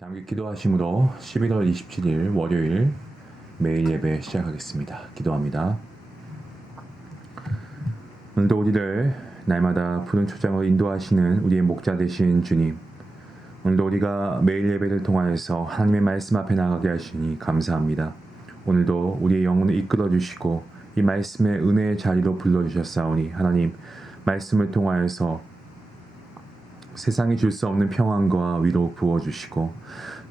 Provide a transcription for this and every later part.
함께 기도하심으로 11월 27일 월요일 매일 예배 시작하겠습니다. 기도합니다. 오늘도 우리를 날마다 푸른 초장으로 인도하시는 우리의 목자 되신 주님, 오늘도 우리가 매일 예배를 통하여서 하나님의 말씀 앞에 나가게 하시니 감사합니다. 오늘도 우리의 영혼을 이끌어 주시고 이 말씀의 은혜의 자리로 불러주셨사오니 하나님, 말씀을 통하여서 세상이 줄 수 없는 평안과 위로 부어주시고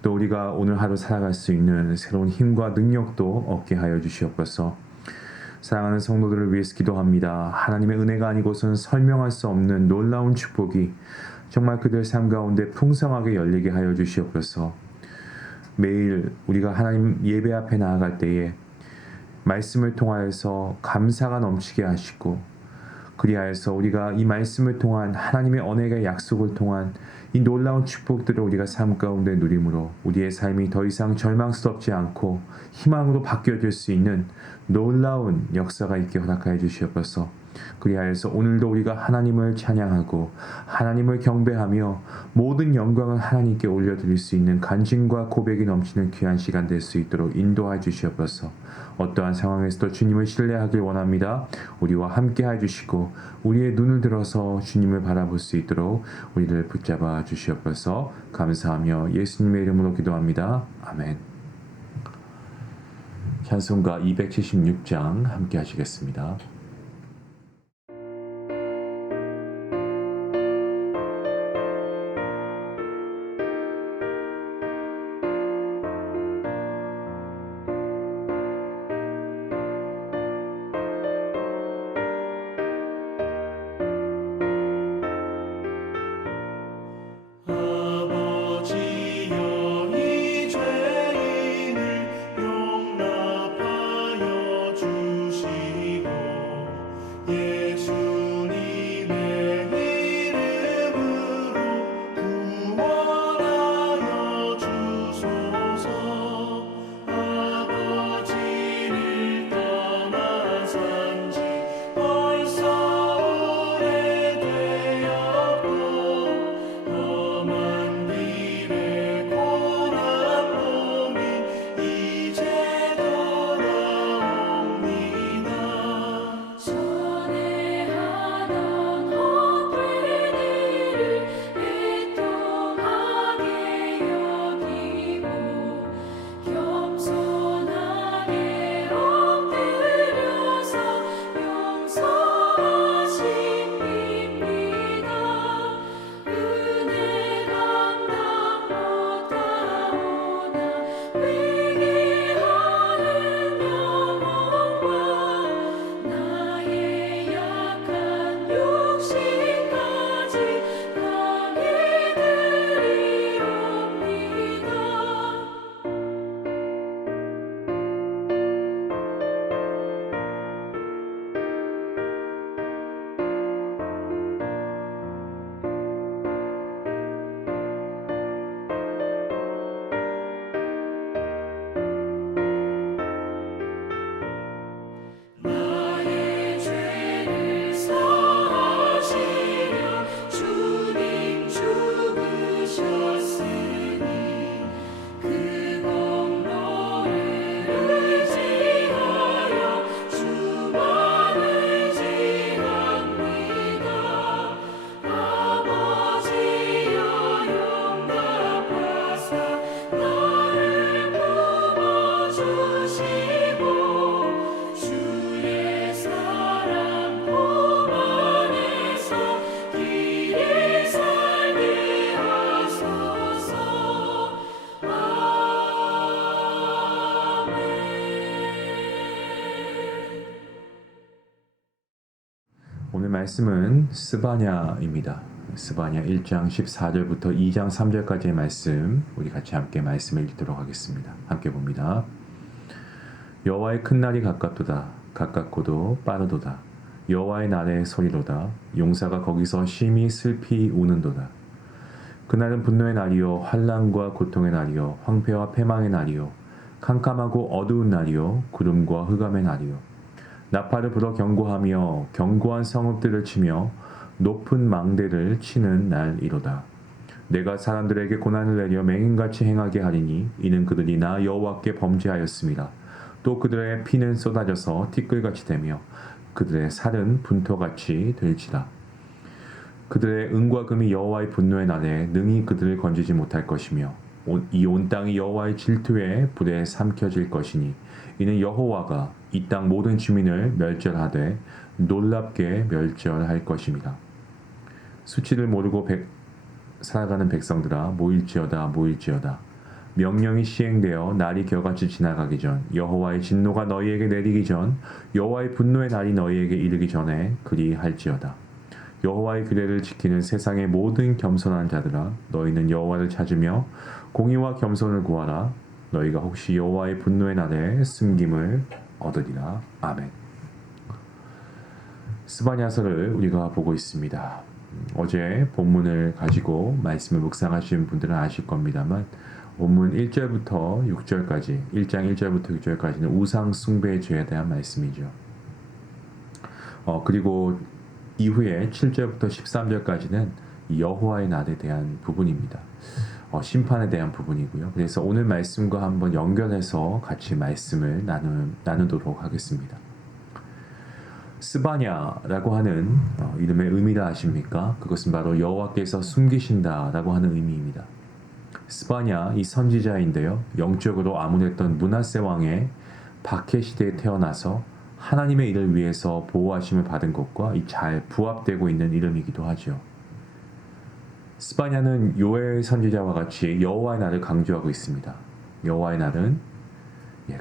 또 우리가 오늘 하루 살아갈 수 있는 새로운 힘과 능력도 얻게 하여 주시옵소서. 사랑하는 성도들을 위해서 기도합니다. 하나님의 은혜가 아니고서는 설명할 수 없는 놀라운 축복이 정말 그들 삶 가운데 풍성하게 열리게 하여 주시옵소서. 매일 우리가 하나님 예배 앞에 나아갈 때에 말씀을 통하여서 감사가 넘치게 하시고 그리하여서 우리가 이 말씀을 통한 하나님의 언약의 약속을 통한 이 놀라운 축복들을 우리가 삶 가운데 누림으로 우리의 삶이 더 이상 절망스럽지 않고 희망으로 바뀌어질 수 있는 놀라운 역사가 있게 허락하여 주시옵소서. 그리하여서 오늘도 우리가 하나님을 찬양하고 하나님을 경배하며 모든 영광을 하나님께 올려드릴 수 있는 간증과 고백이 넘치는 귀한 시간 될 수 있도록 인도하여 주시옵소서. 어떠한 상황에서도 주님을 신뢰하길 원합니다. 우리와 함께 해주시고 우리의 눈을 들어서 주님을 바라볼 수 있도록 우리를 붙잡아 주시옵소서. 감사하며 예수님의 이름으로 기도합니다. 아멘. 찬송가 276장 함께 하시겠습니다. 오늘 말씀은 스바냐입니다. 스바냐 1장 14절부터 2장 3절까지의 말씀, 우리 같이 함께 말씀을 읽도록 하겠습니다. 함께 봅니다. 여호와의 큰 날이 가깝도다. 가깝고도 빠르도다. 여호와의 날의 소리로다. 용사가 거기서 심히 슬피 우는도다. 그날은 분노의 날이요 환난과 고통의 날이요 황폐와 패망의 날이요 캄캄하고 어두운 날이요 구름과 흑암의 날이요 나팔을 불어 경고하며 견고한 성읍들을 치며 높은 망대를 치는 날이로다. 내가 사람들에게 고난을 내려 맹인같이 행하게 하리니 이는 그들이 나 여호와께 범죄하였습니다. 또 그들의 피는 쏟아져서 티끌같이 되며 그들의 살은 분토같이 될지라. 그들의 은과 금이 여호와의 분노의 날에 능히 그들을 건지지 못할 것이며 이 온 땅이 여호와의 질투에 불에 삼켜질 것이니 이는 여호와가 이 땅 모든 주민을 멸절하되 놀랍게 멸절할 것입니다. 수치를 모르고 살아가는 백성들아 모일지어다 모일지어다. 명령이 시행되어 날이 겨같이 지나가기 전 여호와의 진노가 너희에게 내리기 전 여호와의 분노의 날이 너희에게 이르기 전에 그리할지어다. 여호와의 규례를 지키는 세상의 모든 겸손한 자들아 너희는 여호와를 찾으며 공의와 겸손을 구하라. 너희가 혹시 여호와의 분노의 날에 숨김을 얻으리라. 아멘. 스바냐서를 우리가 보고 있습니다. 어제 본문을 가지고 말씀을 묵상하신 분들은 아실 겁니다만 본문 1절부터 6절까지 1장 1절부터 6절까지는 우상 숭배의 죄에 대한 말씀이죠. 그리고 이후에 7절부터 13절까지는 여호와의 날에 대한 부분입니다. 심판에 대한 부분이고요. 그래서 오늘 말씀과 한번 연결해서 같이 말씀을 나누도록 하겠습니다. 스바냐라고 하는 이름의 의미를 아십니까? 그것은 바로 여호와께서 숨기신다라고 하는 의미입니다. 스바냐 이 선지자인데요. 영적으로 암울했던 므낫세 왕의 박해 시대에 태어나서 하나님의 일을 위해서 보호하심을 받은 것과 잘 부합되고 있는 이름이기도 하죠. 스바냐는 요엘 선지자와 같이 여호와의 날을 강조하고 있습니다. 여호와의 날은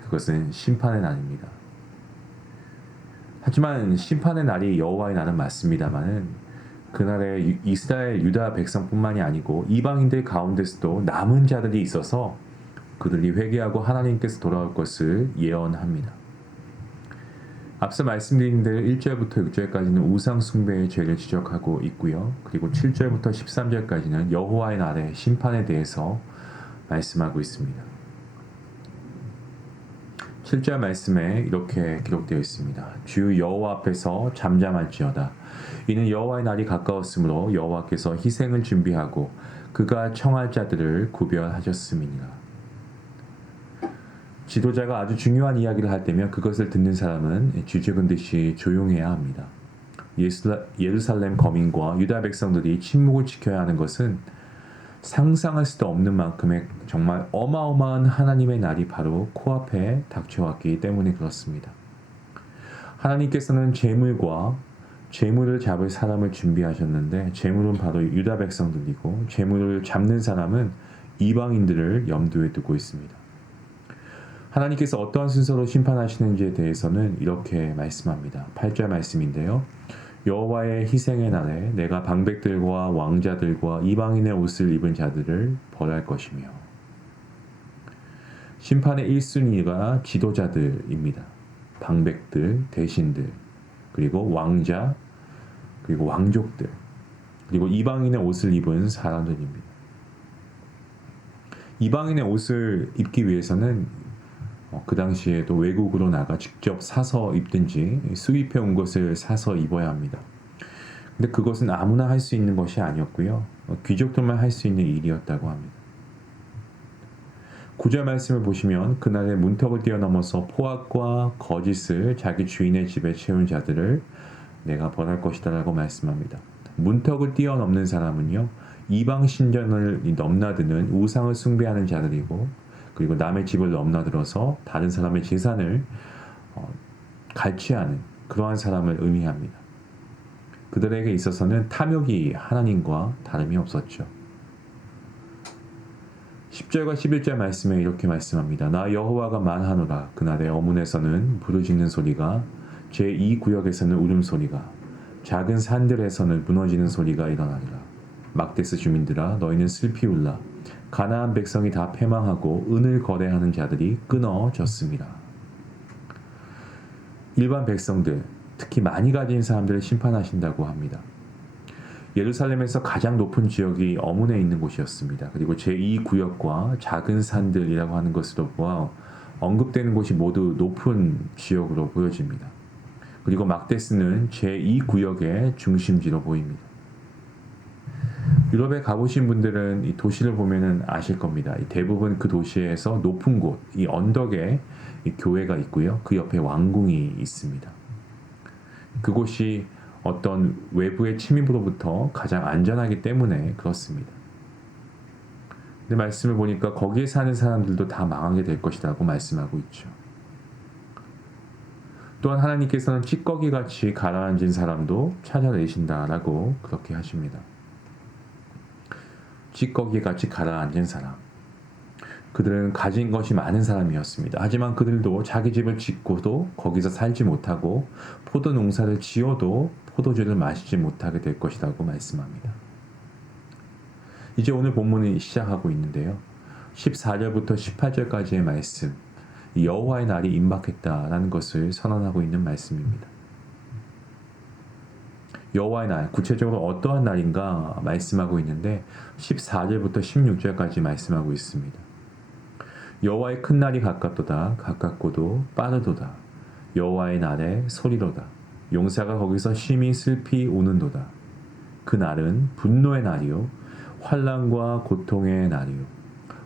그것은 심판의 날입니다. 하지만 심판의 날이 여호와의 날은 맞습니다만은 그날에 이스라엘 유다 백성뿐만이 아니고 이방인들 가운데서도 남은 자들이 있어서 그들이 회개하고 하나님께서 돌아올 것을 예언합니다. 앞서 말씀드린 대로 1절부터 6절까지는 우상 숭배의 죄를 지적하고 있고요. 그리고 7절부터 13절까지는 여호와의 날의 심판에 대해서 말씀하고 있습니다. 7절 말씀에 이렇게 기록되어 있습니다. 주 여호와 앞에서 잠잠할지어다. 이는 여호와의 날이 가까웠으므로 여호와께서 희생을 준비하고 그가 청할 자들을 구별하셨음이니라. 지도자가 아주 중요한 이야기를 할 때면 그것을 듣는 사람은 쥐죽은 듯이 조용해야 합니다. 예루살렘 거민과 유다 백성들이 침묵을 지켜야 하는 것은 상상할 수도 없는 만큼의 정말 어마어마한 하나님의 날이 바로 코앞에 닥쳐왔기 때문에 그렇습니다. 하나님께서는 재물을 잡을 사람을 준비하셨는데 재물은 바로 유다 백성들이고 재물을 잡는 사람은 이방인들을 염두에 두고 있습니다. 하나님께서 어떠한 순서로 심판하시는지에 대해서는 이렇게 말씀합니다. 8절 말씀인데요. 여호와의 희생의 날에 내가 방백들과 왕자들과 이방인의 옷을 입은 자들을 벌할 것이며. 심판의 1순위가 지도자들입니다. 방백들, 대신들, 그리고 왕자, 그리고 왕족들, 그리고 이방인의 옷을 입은 사람들입니다. 이방인의 옷을 입기 위해서는 그 당시에도 외국으로 나가 직접 사서 입든지 수입해 온 것을 사서 입어야 합니다. 근데 그것은 아무나 할 수 있는 것이 아니었고요. 귀족들만 할 수 있는 일이었다고 합니다. 9절 말씀을 보시면 그날에 문턱을 뛰어넘어서 포악과 거짓을 자기 주인의 집에 채운 자들을 내가 벌할 것이다 라고 말씀합니다. 문턱을 뛰어넘는 사람은요. 이방 신전을 넘나드는 우상을 숭배하는 자들이고 그리고 남의 집을 넘나들어서 다른 사람의 재산을 갈취하는 그러한 사람을 의미합니다. 그들에게 있어서는 탐욕이 하나님과 다름이 없었죠. 10절과 11절 말씀에 이렇게 말씀합니다. 나 여호와가 만하노라. 그날의 어문에서는 부르짖는 소리가 제2구역에서는 울음소리가 작은 산들에서는 무너지는 소리가 일어나리라. 막데스 주민들아 너희는 슬피 울라. 가나안 백성이 다 패망하고 은을 거래하는 자들이 끊어졌습니다. 일반 백성들, 특히 많이 가진 사람들을 심판하신다고 합니다. 예루살렘에서 가장 높은 지역이 어문에 있는 곳이었습니다. 그리고 제2구역과 작은 산들이라고 하는 것으로 보아 언급되는 곳이 모두 높은 지역으로 보여집니다. 그리고 막데스는 제2구역의 중심지로 보입니다. 유럽에 가보신 분들은 이 도시를 보면은 아실 겁니다. 이 대부분 그 도시에서 높은 곳, 이 언덕에 이 교회가 있고요. 그 옆에 왕궁이 있습니다. 그곳이 어떤 외부의 침입으로부터 가장 안전하기 때문에 그렇습니다. 근데 말씀을 보니까 거기에 사는 사람들도 다 망하게 될 것이라고 말씀하고 있죠. 또한 하나님께서는 찌꺼기같이 가라앉은 사람도 찾아내신다라고 그렇게 하십니다. 찌꺼기같이 가라앉은 사람. 그들은 가진 것이 많은 사람이었습니다. 하지만 그들도 자기 집을 짓고도 거기서 살지 못하고 포도 농사를 지어도 포도주를 마시지 못하게 될 것이라고 말씀합니다. 이제 오늘 본문이 시작하고 있는데요. 14절부터 18절까지의 말씀, 여호와의 날이 임박했다라는 것을 선언하고 있는 말씀입니다. 여호와의 날, 구체적으로 어떠한 날인가 말씀하고 있는데 14절부터 16절까지 말씀하고 있습니다. 여호와의 큰 날이 가깝도다. 가깝고도 빠르도다. 여호와의 날에 소리로다. 용사가 거기서 심히 슬피 우는도다. 그 날은 분노의 날이요 환난과 고통의 날이요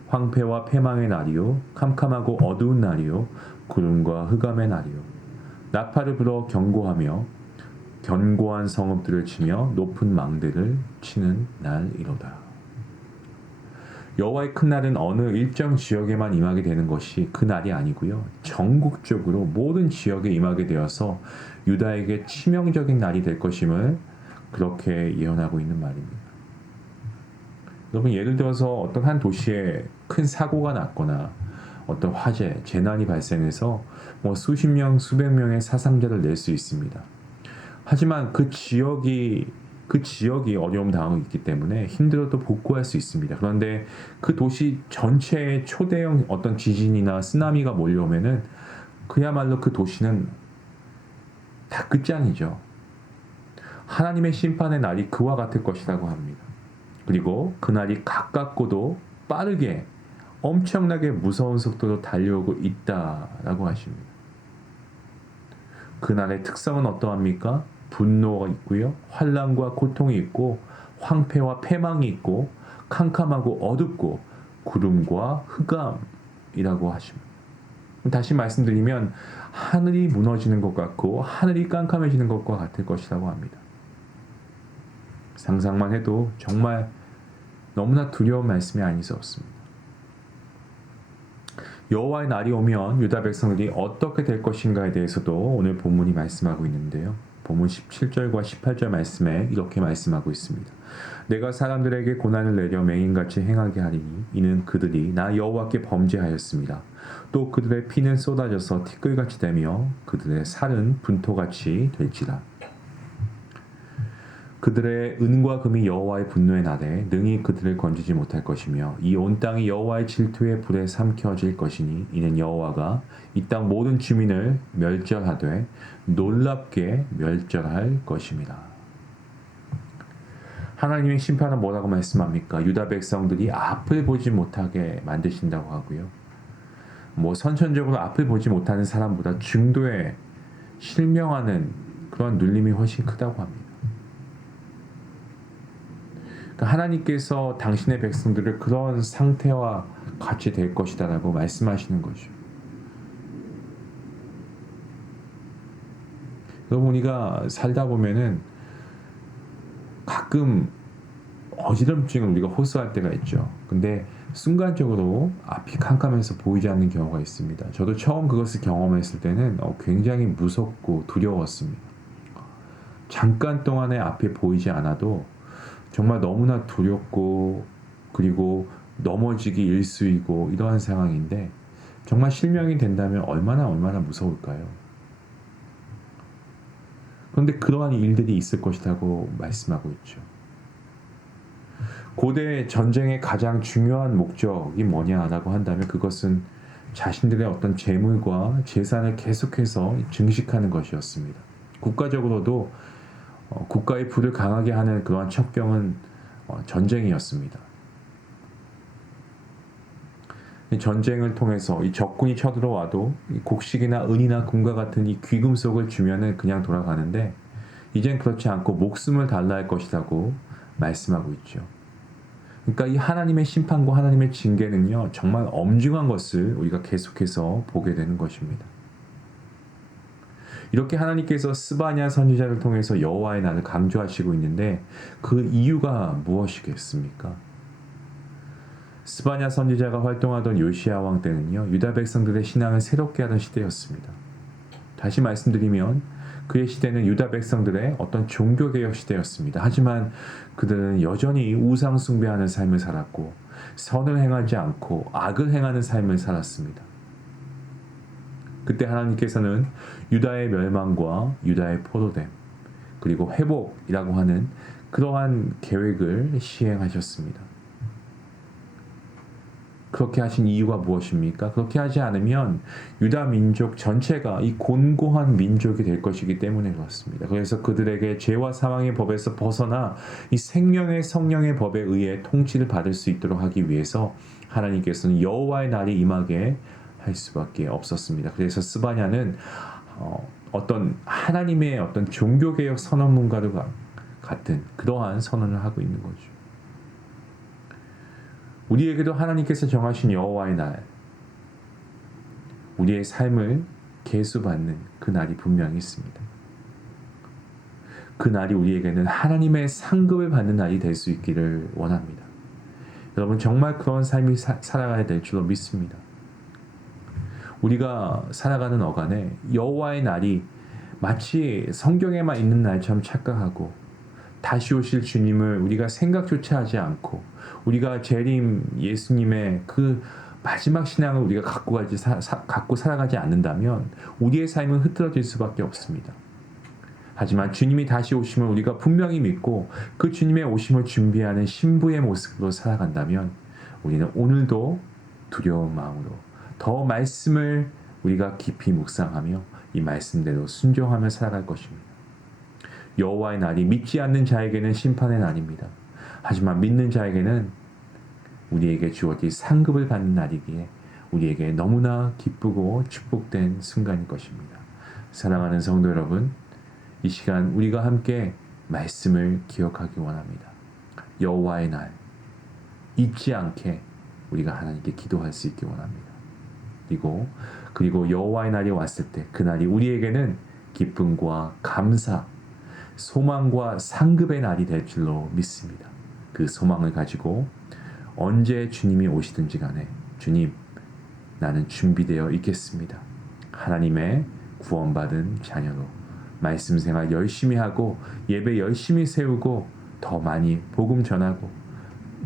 황폐와 패망의 날이요 캄캄하고 어두운 날이요 구름과 흑암의 날이요 나팔을 불어 경고하며 견고한 성읍들을 치며 높은 망대를 치는 날이로다. 여호와의 큰 날은 어느 일정 지역에만 임하게 되는 것이 그 날이 아니고요. 전국적으로 모든 지역에 임하게 되어서 유다에게 치명적인 날이 될 것임을 그렇게 예언하고 있는 말입니다. 여러분, 예를 들어서 어떤 한 도시에 큰 사고가 났거나 어떤 화재, 재난이 발생해서 수십 명, 수백 명의 사상자를 낼 수 있습니다. 하지만 그 지역이 어려움 당하고 있기 때문에 힘들어도 복구할 수 있습니다. 그런데 그 도시 전체에 초대형 어떤 지진이나 쓰나미가 몰려오면은 그야말로 그 도시는 다 끝장이죠. 하나님의 심판의 날이 그와 같을 것이라고 합니다. 그리고 그 날이 가깝고도 빠르게 엄청나게 무서운 속도로 달려오고 있다라고 하십니다. 그 날의 특성은 어떠합니까? 분노가 있고요. 환난과 고통이 있고 황폐와 패망이 있고 캄캄하고 어둡고 구름과 흑암이라고 하십니다. 다시 말씀드리면 하늘이 무너지는 것 같고 하늘이 깜깜해지는 것과 같을 것이라고 합니다. 상상만 해도 정말 너무나 두려운 말씀이 아닐 수 없습니다. 여호와의 날이 오면 유다 백성들이 어떻게 될 것인가에 대해서도 오늘 본문이 말씀하고 있는데요. 본문 17절과 18절 말씀에 이렇게 말씀하고 있습니다. 내가 사람들에게 고난을 내려 맹인같이 행하게 하리니 이는 그들이 나 여호와께 범죄하였습니다. 또 그들의 피는 쏟아져서 티끌같이 되며 그들의 살은 분토같이 될지라. 그들의 은과 금이 여호와의 분노의 날에 능히 그들을 건지지 못할 것이며 이 온 땅이 여호와의 질투의 불에 삼켜질 것이니 이는 여호와가 이 땅 모든 주민을 멸절하되 놀랍게 멸절할 것입니다. 하나님의 심판은 뭐라고 말씀합니까? 유다 백성들이 앞을 보지 못하게 만드신다고 하고요. 선천적으로 앞을 보지 못하는 사람보다 중도에 실명하는 그런 눌림이 훨씬 크다고 합니다. 하나님께서 당신의 백성들을 그런 상태와 같이 될 것이다라고 말씀하시는 거죠. 여러분, 우리가 살다 보면은 가끔 어지럼증을 우리가 호소할 때가 있죠. 근데 순간적으로 앞이 캄캄해서 보이지 않는 경우가 있습니다. 저도 처음 그것을 경험했을 때는 굉장히 무섭고 두려웠습니다. 잠깐 동안에 앞이 보이지 않아도 정말 너무나 두렵고 그리고 넘어지기 일쑤이고 이러한 상황인데 정말 실명이 된다면 얼마나 무서울까요? 그런데 그러한 일들이 있을 것이라고 말씀하고 있죠. 고대 전쟁의 가장 중요한 목적이 뭐냐라고 한다면 그것은 자신들의 어떤 재물과 재산을 계속해서 증식하는 것이었습니다. 국가적으로도 국가의 부를 강하게 하는 그러한 첩경은 전쟁이었습니다. 이 전쟁을 통해서 이 적군이 쳐들어와도 이 곡식이나 은이나 금과 같은 이 귀금속을 주면은 그냥 돌아가는데 이젠 그렇지 않고 목숨을 달라 할 것이라고 말씀하고 있죠. 그러니까 이 하나님의 심판과 하나님의 징계는요, 정말 엄중한 것을 우리가 계속해서 보게 되는 것입니다. 이렇게 하나님께서 스바냐 선지자를 통해서 여호와의 날을 강조하시고 있는데 그 이유가 무엇이겠습니까? 스바냐 선지자가 활동하던 요시야 왕 때는요, 유다 백성들의 신앙을 새롭게 하던 시대였습니다. 다시 말씀드리면 그의 시대는 유다 백성들의 어떤 종교개혁 시대였습니다. 하지만 그들은 여전히 우상 숭배하는 삶을 살았고 선을 행하지 않고 악을 행하는 삶을 살았습니다. 그때 하나님께서는 유다의 멸망과 유다의 포로됨 그리고 회복이라고 하는 그러한 계획을 시행하셨습니다. 그렇게 하신 이유가 무엇입니까? 그렇게 하지 않으면 유다 민족 전체가 이 곤고한 민족이 될 것이기 때문에 그렇습니다. 그래서 그들에게 죄와 사망의 법에서 벗어나 이 생명의 성령의 법에 의해 통치를 받을 수 있도록 하기 위해서 하나님께서는 여호와의 날이 임하게 할 수밖에 없었습니다. 그래서 스바냐는 어떤 하나님의 어떤 종교개혁 선언문가와 같은 그러한 선언을 하고 있는 거죠. 우리에게도 하나님께서 정하신 여호와의 날, 우리의 삶을 계수받는 그 날이 분명히 있습니다. 그 날이 우리에게는 하나님의 상급을 받는 날이 될 수 있기를 원합니다. 여러분 정말 그런 삶이 살아가야 될 줄로 믿습니다. 우리가 살아가는 어간에 여호와의 날이 마치 성경에만 있는 날처럼 착각하고 다시 오실 주님을 우리가 생각조차 하지 않고 우리가 재림 예수님의 그 마지막 신앙을 우리가 갖고 살아가지 않는다면 우리의 삶은 흐트러질 수밖에 없습니다. 하지만 주님이 다시 오심을 우리가 분명히 믿고 그 주님의 오심을 준비하는 신부의 모습으로 살아간다면 우리는 오늘도 두려운 마음으로 더 말씀을 우리가 깊이 묵상하며 이 말씀대로 순종하며 살아갈 것입니다. 여호와의 날이 믿지 않는 자에게는 심판의 날입니다. 하지만 믿는 자에게는 우리에게 주어질 상급을 받는 날이기에 우리에게 너무나 기쁘고 축복된 순간일 것입니다. 사랑하는 성도 여러분, 이 시간 우리가 함께 말씀을 기억하기 원합니다. 여호와의 날 잊지 않게 우리가 하나님께 기도할 수 있기 원합니다. 그리고 여호와의 날이 왔을 때 그 날이 우리에게는 기쁨과 감사, 소망과 상급의 날이 될 줄로 믿습니다. 그 소망을 가지고 언제 주님이 오시든지 간에 주님, 나는 준비되어 있겠습니다. 하나님의 구원받은 자녀로 말씀 생활 열심히 하고 예배 열심히 세우고 더 많이 복음 전하고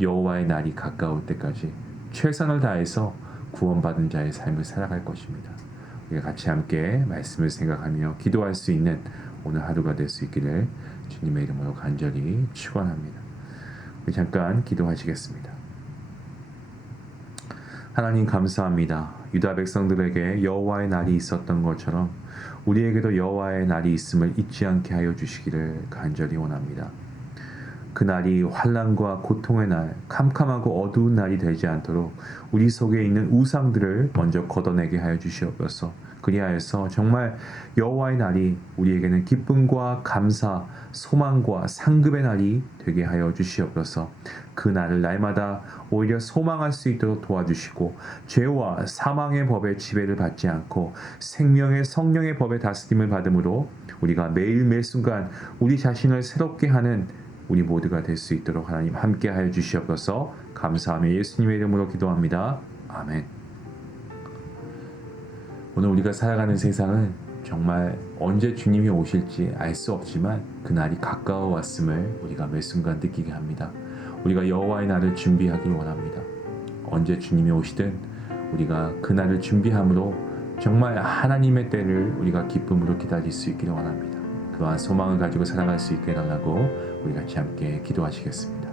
여호와의 날이 가까울 때까지 최선을 다해서 구원받은 자의 삶을 살아갈 것입니다. 우리가 같이 함께 말씀을 생각하며 기도할 수 있는 오늘 하루가 될 수 있기를 주님의 이름으로 간절히 축원합니다. 우리 잠깐 기도하시겠습니다. 하나님 감사합니다. 유다 백성들에게 여호와의 날이 있었던 것처럼 우리에게도 여호와의 날이 있음을 잊지 않게 하여 주시기를 간절히 원합니다. 그 날이 환난과 고통의 날, 캄캄하고 어두운 날이 되지 않도록 우리 속에 있는 우상들을 먼저 걷어내게 하여 주시옵소서. 그리하여서 정말 여호와의 날이 우리에게는 기쁨과 감사, 소망과 상급의 날이 되게 하여 주시옵소서. 그 날을 날마다 오히려 소망할 수 있도록 도와주시고 죄와 사망의 법의 지배를 받지 않고 생명의 성령의 법의 다스림을 받음으로 우리가 매일 매 순간 우리 자신을 새롭게 하는 우리 모두가 될 수 있도록 하나님 함께 하여 주시옵소서. 감사하며 예수님의 이름으로 기도합니다. 아멘. 오늘 우리가 살아가는 세상은 정말 언제 주님이 오실지 알 수 없지만 그 날이 가까워 왔음을 우리가 매 순간 느끼게 합니다. 우리가 여호와의 날을 준비하길 원합니다. 언제 주님이 오시든 우리가 그 날을 준비함으로 정말 하나님의 때를 우리가 기쁨으로 기다릴 수 있기를 원합니다. 그러한 소망을 가지고 살아갈 수 있게 해달라고 우리 같이 함께 기도하시겠습니다.